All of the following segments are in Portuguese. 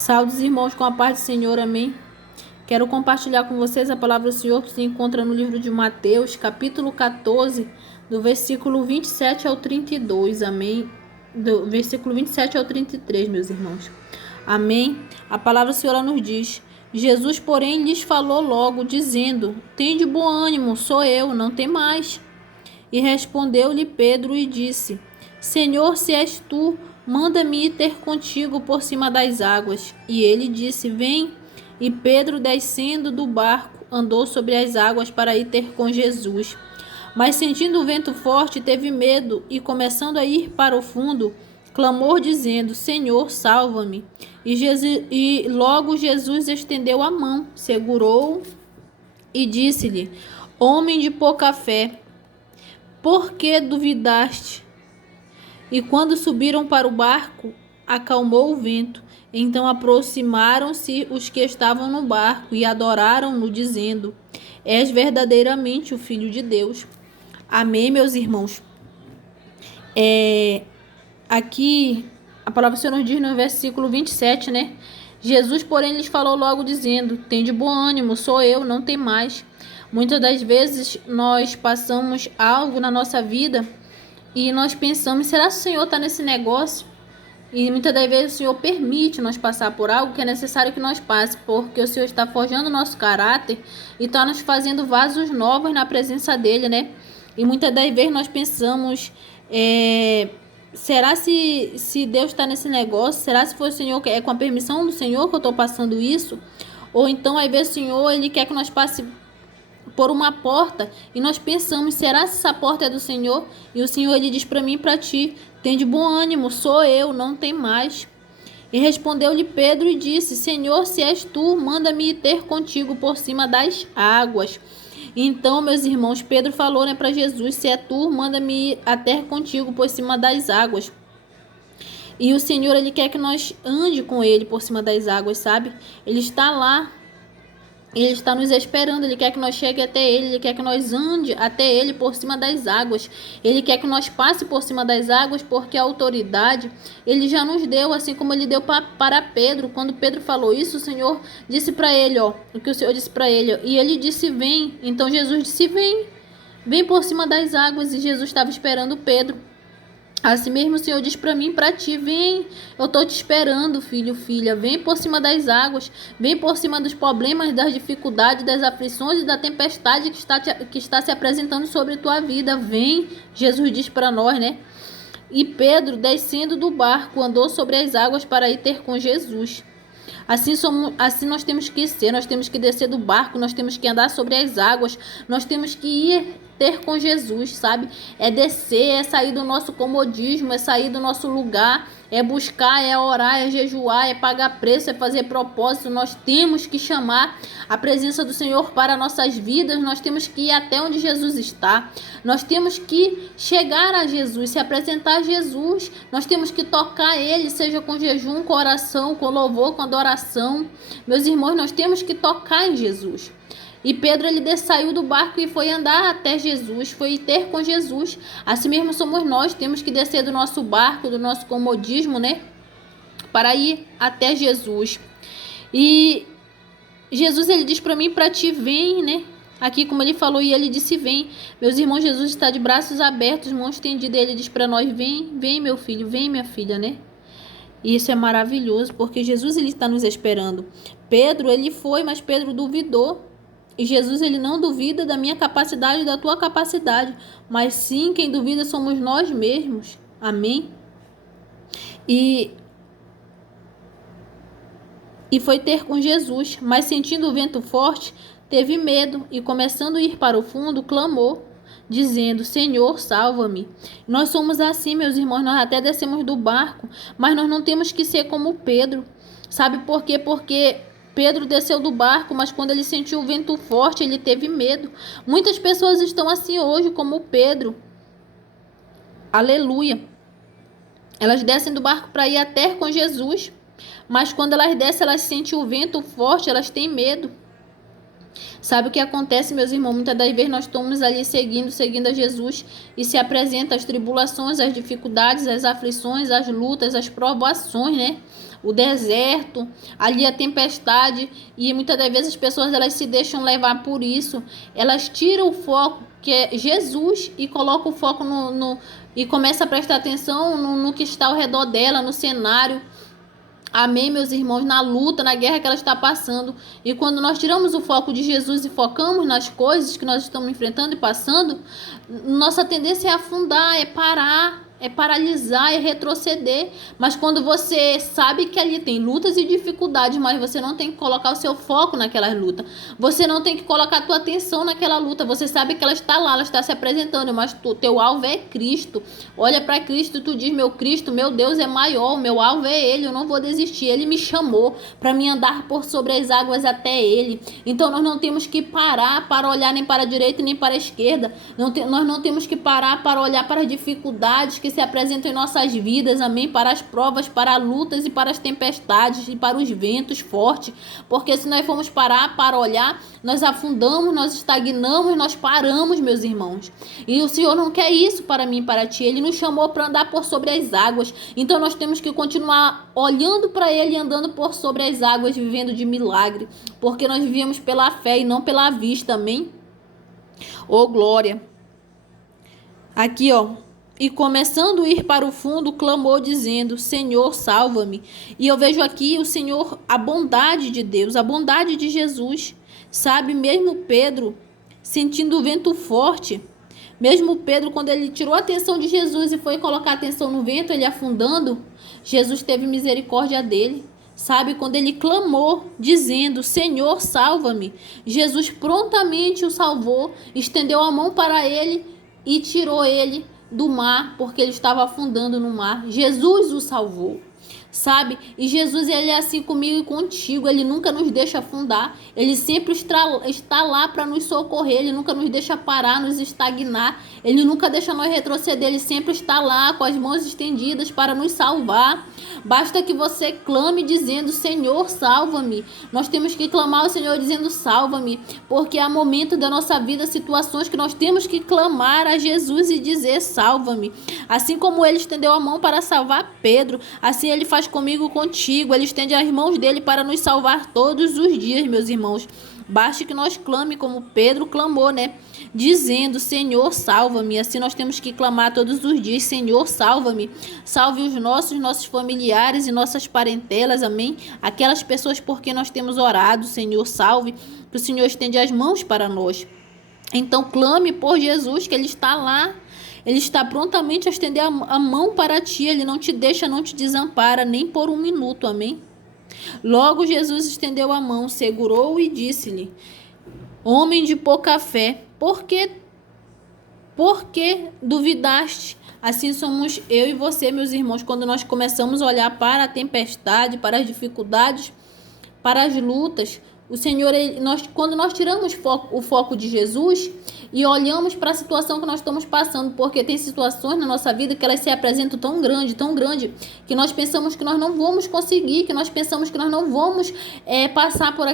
Saúde, irmãos, com a paz do Senhor, amém. Quero compartilhar com vocês a palavra do Senhor que se encontra no livro de Mateus, capítulo 14, do versículo 27 ao 32, amém. Do versículo 27 ao 33, meus irmãos. Amém. A palavra do Senhor nos diz: Jesus, porém, lhes falou logo, dizendo: Tende bom ânimo, sou eu, não tem mais. E respondeu-lhe Pedro e disse: Senhor, se és tu, manda-me ir ter contigo por cima das águas. E ele disse: Vem. E Pedro, descendo do barco, andou sobre as águas para ir ter com Jesus. Mas sentindo o vento forte, teve medo e, começando a ir para o fundo, clamou dizendo: Senhor, salva-me. E logo Jesus estendeu a mão, segurou-o e disse-lhe: Homem de pouca fé, por que duvidaste? E quando subiram para o barco, acalmou o vento. Então aproximaram-se os que estavam no barco e adoraram-no, dizendo: És verdadeiramente o Filho de Deus. Amém, meus irmãos. Aqui a palavra do Senhor nos diz no versículo 27, né? Jesus, porém, lhes falou logo, dizendo: Tende bom ânimo, sou eu, não tem mais. Muitas das vezes nós passamos algo na nossa vida e nós pensamos: será que o Senhor está nesse negócio? E muitas das vezes o Senhor permite nós passar por algo que é necessário que nós passe, porque o Senhor está forjando o nosso caráter e está nos fazendo vasos novos na presença dEle, né? E muitas das vezes nós pensamos: será se Deus está nesse negócio? Será se foi o Senhor, é com a permissão do Senhor que eu estou passando isso? Ou então, às vezes, o Senhor, Ele quer que nós passe por uma porta e nós pensamos: será se essa porta é do Senhor? E o Senhor, Ele diz para mim e para ti: Tende bom ânimo, sou eu, não tem mais. E respondeu-lhe Pedro e disse: Senhor, se és tu, manda-me ir ter contigo por cima das águas. Então, meus irmãos, Pedro falou, né, para Jesus: se é tu, manda-me ir até contigo por cima das águas. E o Senhor, Ele quer que nós ande com Ele por cima das águas, sabe? Ele está lá. Ele está nos esperando, Ele quer que nós chegue até Ele, Ele quer que nós ande até Ele por cima das águas. Ele quer que nós passe por cima das águas, porque a autoridade Ele já nos deu, assim como Ele deu para Pedro. Quando Pedro falou isso, o Senhor disse para ele, o que o Senhor disse para ele, e ele disse: vem. Então Jesus disse: vem por cima das águas, e Jesus estava esperando Pedro. Assim mesmo o Senhor diz para mim e para ti: vem, eu estou te esperando, filho, filha. Vem por cima das águas, vem por cima dos problemas, das dificuldades, das aflições e da tempestade que está se apresentando sobre tua vida. Vem, Jesus diz para nós, né? E Pedro, descendo do barco, andou sobre as águas para ir ter com Jesus. Assim nós temos que ser, nós temos que descer do barco, nós temos que andar sobre as águas, nós temos que ir ter com Jesus, sabe? É descer, é sair do nosso comodismo, é sair do nosso lugar, é buscar, é orar, é jejuar, é pagar preço, é fazer propósito. Nós temos que chamar a presença do Senhor para nossas vidas, nós temos que ir até onde Jesus está, nós temos que chegar a Jesus, se apresentar a Jesus, nós temos que tocar Ele, seja com jejum, com oração, com louvor, com adoração. Meus irmãos, nós temos que tocar em Jesus. E Pedro, ele saiu do barco e foi andar até Jesus, foi ter com Jesus. Assim mesmo somos nós, temos que descer do nosso barco, do nosso comodismo, né? Para ir até Jesus. E Jesus, ele diz para mim, para ti: vem, né? Aqui como ele falou, e ele disse: vem. Meus irmãos, Jesus está de braços abertos, mãos estendidas. Ele diz para nós: vem meu filho, vem minha filha, né? E isso é maravilhoso, porque Jesus, ele está nos esperando. Pedro, ele foi, mas Pedro duvidou. E Jesus, ele não duvida da minha capacidade, da tua capacidade, mas sim, quem duvida somos nós mesmos. Amém? E foi ter com Jesus, mas sentindo o vento forte, teve medo e, começando a ir para o fundo, clamou, dizendo: Senhor, salva-me. Nós somos assim, meus irmãos, nós até descemos do barco, mas nós não temos que ser como Pedro. Sabe por quê? Porque Pedro desceu do barco, mas quando ele sentiu o vento forte, ele teve medo. Muitas pessoas estão assim hoje, como Pedro. Aleluia. Elas descem do barco para ir até com Jesus, mas quando elas descem, elas sentem o vento forte, elas têm medo. Sabe o que acontece, meus irmãos? Muitas das vezes nós estamos ali seguindo a Jesus, e se apresentam as tribulações, as dificuldades, as aflições, as lutas, as provações, né? o deserto, ali a tempestade, e muitas das vezes as pessoas elas se deixam levar por isso, elas tiram o foco que é Jesus e colocam o foco e começa a prestar atenção no que está ao redor dela, no cenário. Amém, meus irmãos, na luta, na guerra que ela está passando. E quando nós tiramos o foco de Jesus e focamos nas coisas que nós estamos enfrentando e passando, nossa tendência é afundar, é parar, é paralisar, é retroceder. Mas quando você sabe que ali tem lutas e dificuldades, mas você não tem que colocar o seu foco naquelas lutas, você não tem que colocar a tua atenção naquela luta, você sabe que ela está lá, ela está se apresentando, mas teu alvo é Cristo. Olha para Cristo e tu diz: meu Cristo, meu Deus é maior, meu alvo é Ele, eu não vou desistir, Ele me chamou para me andar por sobre as águas até Ele. Então nós não temos que parar para olhar nem para a direita nem para a esquerda, nós não temos que parar para olhar para as dificuldades que se apresentam em nossas vidas, amém, para as provas, para as lutas e para as tempestades e para os ventos fortes, porque se nós formos parar para olhar, nós afundamos, nós estagnamos, nós paramos, meus irmãos. E o Senhor não quer isso para mim e para ti, Ele nos chamou para andar por sobre as águas, então nós temos que continuar olhando para Ele e andando por sobre as águas, vivendo de milagre, porque nós vivemos pela fé e não pela vista, amém? Oh, glória! Aqui, ó. E começando a ir para o fundo, clamou dizendo: Senhor, salva-me. E eu vejo aqui o Senhor, a bondade de Deus, a bondade de Jesus. Sabe, mesmo Pedro sentindo o vento forte, mesmo Pedro, quando ele tirou a atenção de Jesus e foi colocar a atenção no vento, ele afundando, Jesus teve misericórdia dele. Sabe, quando ele clamou, dizendo: Senhor, salva-me, Jesus prontamente o salvou, estendeu a mão para ele e tirou ele do mar, porque ele estava afundando no mar. Jesus o salvou, sabe? E Jesus, ele é assim comigo e contigo, ele nunca nos deixa afundar, ele sempre está lá para nos socorrer, ele nunca nos deixa parar, nos estagnar, ele nunca deixa nós retroceder, ele sempre está lá com as mãos estendidas para nos salvar. Basta que você clame dizendo: Senhor, salva-me. Nós temos que clamar ao Senhor dizendo: salva-me, porque há momentos da nossa vida, situações que nós temos que clamar a Jesus e dizer: salva-me. Assim como ele estendeu a mão para salvar Pedro, assim ele faz comigo e contigo, ele estende as mãos dele para nos salvar todos os dias, meus irmãos. Basta que nós clame como Pedro clamou, né? Dizendo: Senhor, salva-me. Assim nós temos que clamar todos os dias: Senhor, salva-me. Salve os nossos familiares e nossas parentelas, amém? Aquelas pessoas por quem nós temos orado, Senhor, salve. Que o Senhor estende as mãos para nós. Então clame por Jesus, que Ele está lá. Ele está prontamente a estender a mão para ti. Ele não te deixa, não te desampara, nem por um minuto, amém? Logo Jesus estendeu a mão, segurou-o e disse-lhe: Homem de pouca fé, por que duvidaste? Assim somos eu e você, meus irmãos, quando nós começamos a olhar para a tempestade, para as dificuldades, para as lutas. O Senhor, quando nós tiramos o foco de Jesus e olhamos para a situação que nós estamos passando, porque tem situações na nossa vida que elas se apresentam tão grande, que nós pensamos que nós não vamos conseguir, que nós pensamos que nós não vamos passar por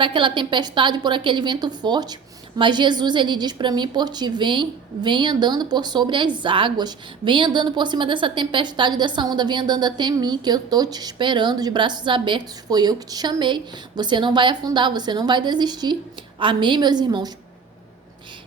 aquela tempestade, por aquele vento forte. Mas Jesus, ele diz para mim, por ti, vem andando por sobre as águas, vem andando por cima dessa tempestade, dessa onda, vem andando até mim, que eu estou te esperando de braços abertos, foi eu que te chamei, você não vai afundar, você não vai desistir, amém, meus irmãos?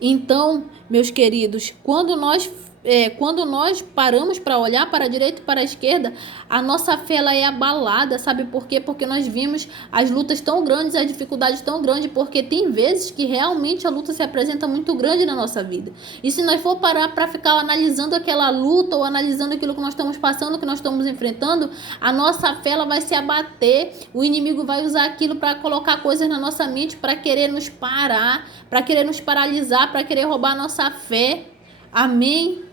Então, meus queridos, quando nós paramos para olhar para a direita e para a esquerda, a nossa fé ela é abalada, sabe por quê? Porque nós vimos as lutas tão grandes, as dificuldades tão grandes, porque tem vezes que realmente a luta se apresenta muito grande na nossa vida. E se nós for parar para ficar analisando aquela luta ou analisando aquilo que nós estamos passando, que nós estamos enfrentando, a nossa fé ela vai se abater, o inimigo vai usar aquilo para colocar coisas na nossa mente, para querer nos parar, para querer nos paralisar, para querer roubar a nossa fé, amém?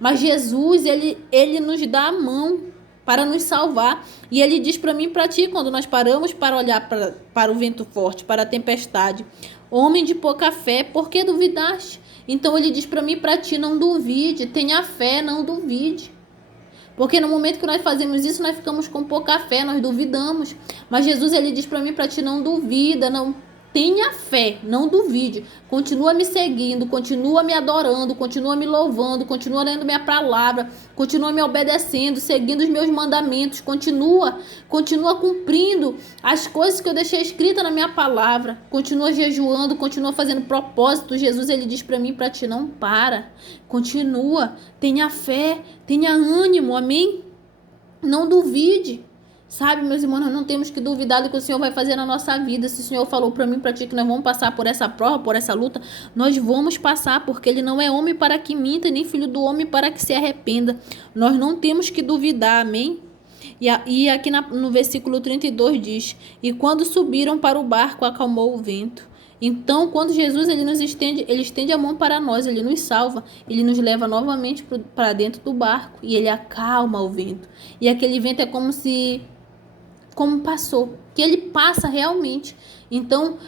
Mas Jesus, ele nos dá a mão para nos salvar. E ele diz para mim e para ti, quando nós paramos para olhar para o vento forte, para a tempestade: homem de pouca fé, por que duvidaste? Então ele diz para mim e para ti: não duvide, tenha fé, não duvide. Porque no momento que nós fazemos isso, nós ficamos com pouca fé, nós duvidamos. Mas Jesus, ele diz para mim e para ti: não duvida, Tenha fé, não duvide. Continua me seguindo, continua me adorando, continua me louvando, continua lendo minha palavra, continua me obedecendo, seguindo os meus mandamentos, continua cumprindo as coisas que eu deixei escritas na minha palavra. Continua jejuando, continua fazendo propósito. Jesus, ele diz para mim, para ti, não para. Continua, tenha fé, tenha ânimo, amém? Não duvide. Sabe, meus irmãos, nós não temos que duvidar do que o Senhor vai fazer na nossa vida. Se o Senhor falou para mim, para ti, que nós vamos passar por essa prova, por essa luta, nós vamos passar, porque Ele não é homem para que minta, nem filho do homem para que se arrependa. Nós não temos que duvidar, amém? E aqui no versículo 32 diz, e quando subiram para o barco, acalmou o vento. Então, quando Jesus ele estende a mão para nós, ele nos salva, ele nos leva novamente para dentro do barco e ele acalma o vento. E aquele vento é como passou, que ele passa realmente. Então,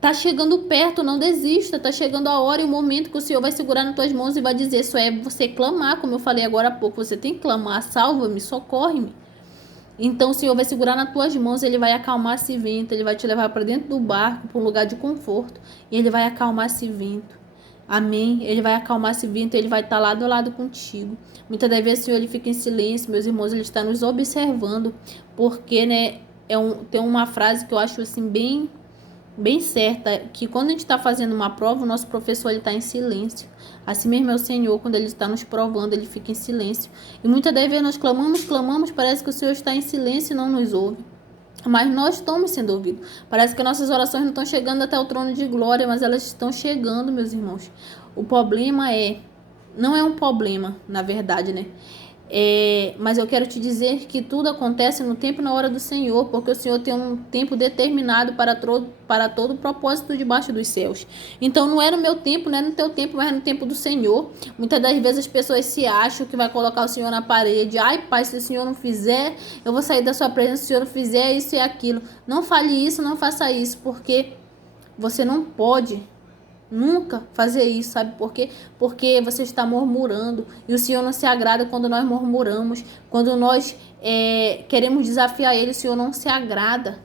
tá chegando perto, não desista, tá chegando a hora e o momento que o Senhor vai segurar nas tuas mãos e vai dizer, só é você clamar, como eu falei agora há pouco, você tem que clamar, salva-me, socorre-me. Então o Senhor vai segurar nas tuas mãos, ele vai acalmar esse vento, ele vai te levar para dentro do barco, para um lugar de conforto, e ele vai acalmar esse vento. Amém? Ele vai acalmar esse vento, ele vai estar lado a lado contigo. Muitas das vezes o Senhor ele fica em silêncio, meus irmãos, ele está nos observando, porque, né, tem uma frase que eu acho assim bem certa, que quando a gente está fazendo uma prova, o nosso professor ele está em silêncio. Assim mesmo é o Senhor, quando ele está nos provando, ele fica em silêncio. E muitas das vezes nós clamamos, parece que o Senhor está em silêncio e não nos ouve. Mas nós estamos sendo ouvidos. Parece que nossas orações não estão chegando até o trono de glória, mas elas estão chegando, meus irmãos. O problema não é um problema, na verdade, né? Mas eu quero te dizer que tudo acontece no tempo e na hora do Senhor, porque o Senhor tem um tempo determinado para todo o propósito debaixo dos céus. Então não é no meu tempo, não é no teu tempo, mas é no tempo do Senhor. Muitas das vezes as pessoas se acham que vai colocar o Senhor na parede. Ai, Pai, se o Senhor não fizer, eu vou sair da sua presença. Se o Senhor não fizer isso e aquilo. Não fale isso, não faça isso, porque você não pode nunca fazer isso, sabe por quê? Porque você está murmurando e o Senhor não se agrada quando nós murmuramos, quando nós queremos desafiar Ele, o Senhor não se agrada,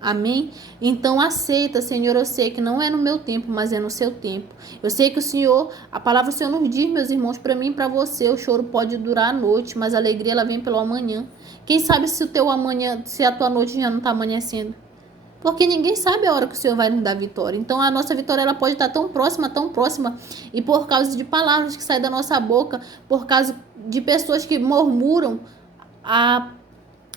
amém? Então aceita, Senhor, eu sei que não é no meu tempo, mas é no seu tempo. Eu sei que o Senhor, a palavra do Senhor nos diz, meus irmãos, para mim e para você, o choro pode durar a noite, mas a alegria ela vem pelo amanhã. Quem sabe se a tua noite já não está amanhecendo? Porque ninguém sabe a hora que o Senhor vai nos dar vitória. Então a nossa vitória ela pode estar tão próxima, e por causa de palavras que saem da nossa boca, por causa de pessoas que murmuram, a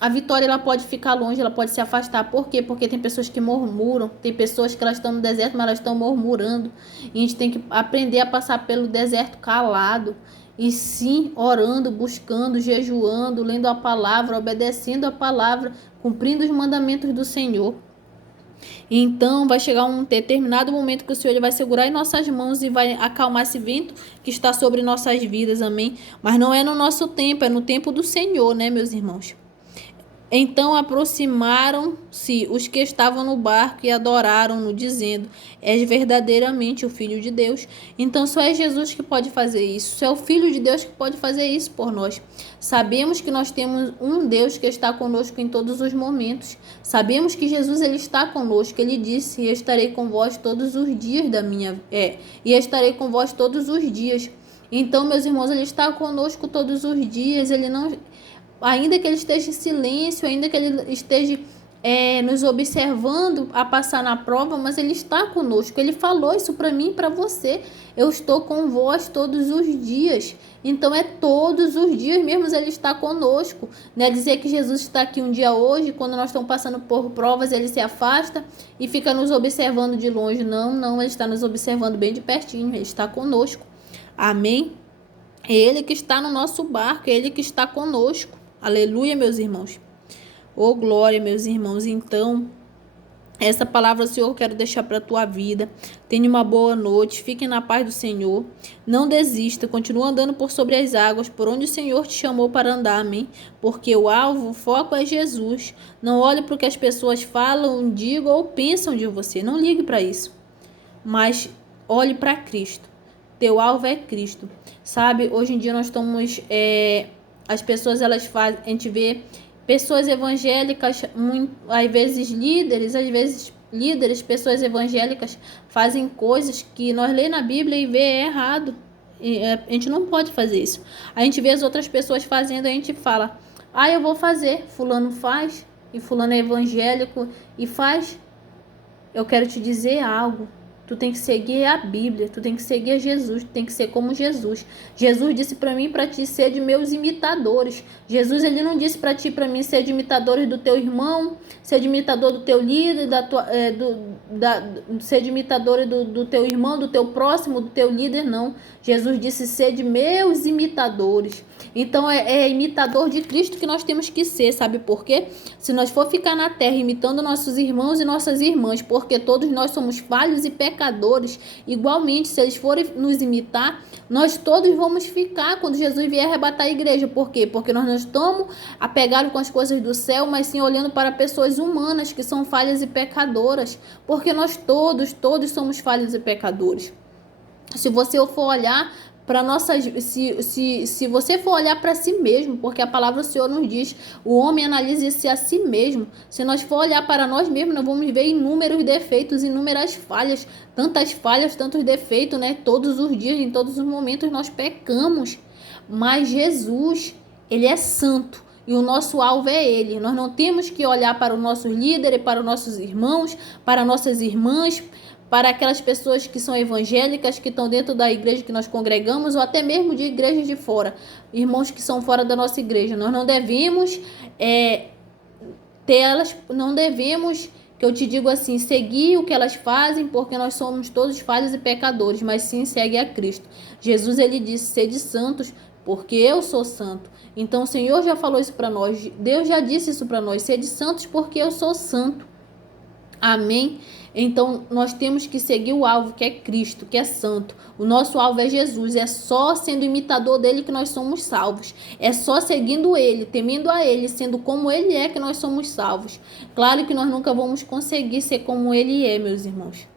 vitória ela pode ficar longe, ela pode se afastar. Por quê? Porque tem pessoas que murmuram, tem pessoas que elas estão no deserto, mas elas estão murmurando. E a gente tem que aprender a passar pelo deserto calado. E sim, orando, buscando, jejuando, lendo a palavra, obedecendo a palavra, cumprindo os mandamentos do Senhor. Então vai chegar um determinado momento que o Senhor ele vai segurar em nossas mãos e vai acalmar esse vento que está sobre nossas vidas, amém? Mas não é no nosso tempo, é no tempo do Senhor, né, meus irmãos? Então aproximaram-se os que estavam no barco e adoraram-no, dizendo, és verdadeiramente o Filho de Deus. Então só é Jesus que pode fazer isso, só é o Filho de Deus que pode fazer isso por nós. Sabemos que nós temos um Deus que está conosco em todos os momentos. Sabemos que Jesus ele está conosco, ele disse, estarei com vós todos os dias e estarei com vós todos os dias. Então, meus irmãos, ele está conosco todos os dias, ele não... Ainda que ele esteja em silêncio, ainda que ele esteja nos observando a passar na prova, mas ele está conosco. Ele falou isso para mim e para você. Eu estou com vós todos os dias. Então é todos os dias mesmo ele está conosco. Não é dizer que Jesus está aqui um dia hoje, quando nós estamos passando por provas, ele se afasta e fica nos observando de longe. Não, ele está nos observando bem de pertinho, ele está conosco. Amém? É ele que está no nosso barco, é ele que está conosco. Aleluia, meus irmãos. Oh, glória, meus irmãos. Então, essa palavra, Senhor, eu quero deixar para a tua vida. Tenha uma boa noite. Fique na paz do Senhor. Não desista. Continua andando por sobre as águas, por onde o Senhor te chamou para andar, amém? Porque o alvo, o foco é Jesus. Não olhe para o que as pessoas falam, digam ou pensam de você. Não ligue para isso. Mas olhe para Cristo. Teu alvo é Cristo. Sabe, hoje em dia nós estamos... As pessoas, elas fazem, a gente vê pessoas evangélicas, às vezes líderes, às vezes líderes, pessoas evangélicas fazem coisas que nós lê na Bíblia e vê é errado. A gente não pode fazer isso. A gente vê as outras pessoas fazendo, a gente fala, eu vou fazer. Fulano faz, e fulano é evangélico e faz. Eu quero te dizer algo. Tu tem que seguir a Bíblia, tu tem que seguir a Jesus, tu tem que ser como Jesus. Jesus disse para mim, para ti, ser de meus imitadores. Jesus, ele não disse para ti, para mim, ser de imitadores do teu irmão, ser de imitador do teu líder, ser de imitador do teu irmão, do teu próximo, do teu líder, não. Jesus disse ser de meus imitadores. Então é imitador de Cristo que nós temos que ser, sabe por quê? Se nós for ficar na terra imitando nossos irmãos e nossas irmãs, porque todos nós somos falhos e pecadores, igualmente, se eles forem nos imitar, nós todos vamos ficar quando Jesus vier arrebatar a igreja. Por quê? Porque nós não estamos apegados com as coisas do céu, mas sim olhando para pessoas humanas que são falhas e pecadoras, porque nós todos somos falhos e pecadores. Se você for olhar para nossas, se você for olhar para si mesmo, porque a palavra do Senhor nos diz, o homem analise-se a si mesmo. Se nós for olhar para nós mesmos, nós vamos ver inúmeros defeitos, inúmeras falhas, tantos defeitos, né? Todos os dias, em todos os momentos nós pecamos. Mas Jesus, ele é santo. E o nosso alvo é ele. Nós não temos que olhar para os nossos líderes, para os nossos irmãos, para nossas irmãs, para aquelas pessoas que são evangélicas, que estão dentro da igreja que nós congregamos, ou até mesmo de igrejas de fora, irmãos que são fora da nossa igreja. Nós não devemos não devemos, que eu te digo assim, seguir o que elas fazem, porque nós somos todos falhos e pecadores, mas sim segue a Cristo. Jesus, ele disse, sede santos, porque eu sou santo. Então o Senhor já falou isso para nós, Deus já disse isso para nós, sede santos porque eu sou santo. Amém? Então, nós temos que seguir o alvo, que é Cristo, que é santo. O nosso alvo é Jesus. É só sendo imitador dele que nós somos salvos. É só seguindo ele, temendo a ele, sendo como ele é que nós somos salvos. Claro que nós nunca vamos conseguir ser como ele é, meus irmãos,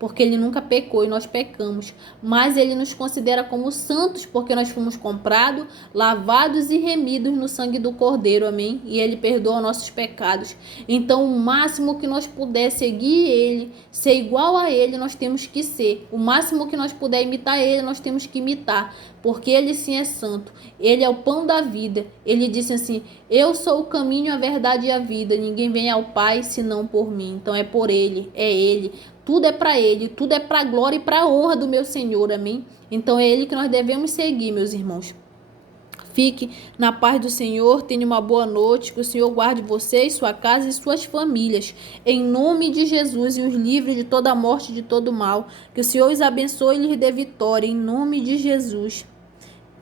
porque ele nunca pecou e nós pecamos, mas ele nos considera como santos, porque nós fomos comprados, lavados e remidos no sangue do Cordeiro, amém? E ele perdoa nossos pecados. Então, o máximo que nós puder seguir ele, ser igual a ele, nós temos que ser. O máximo que nós puder imitar ele, nós temos que imitar, porque ele sim é santo. Ele é o pão da vida. Ele disse assim, eu sou o caminho, a verdade e a vida. Ninguém vem ao Pai senão por mim. Então, é por ele, é ele. Tudo é para ele, tudo é para a glória e para a honra do meu Senhor, amém? Então é ele que nós devemos seguir, meus irmãos. Fique na paz do Senhor, tenha uma boa noite, que o Senhor guarde vocês, sua casa e suas famílias. Em nome de Jesus, e os livre de toda morte e de todo mal. Que o Senhor os abençoe e lhes dê vitória, em nome de Jesus.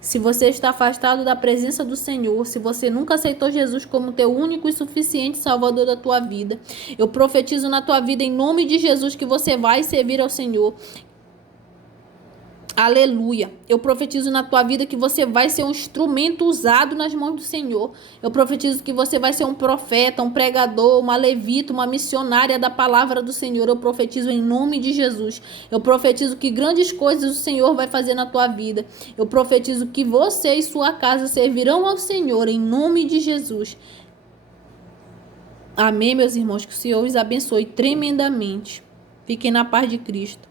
Se você está afastado da presença do Senhor, se você nunca aceitou Jesus como teu único e suficiente Salvador da tua vida, eu profetizo na tua vida em nome de Jesus que você vai servir ao Senhor. Aleluia. Eu profetizo na tua vida que você vai ser um instrumento usado nas mãos do Senhor. Eu profetizo que você vai ser um profeta, um pregador, uma levita, uma missionária da palavra do Senhor. Eu profetizo em nome de Jesus. Eu profetizo que grandes coisas o Senhor vai fazer na tua vida. Eu profetizo que você e sua casa servirão ao Senhor em nome de Jesus. Amém, meus irmãos. Que o Senhor os abençoe tremendamente. Fiquem na paz de Cristo.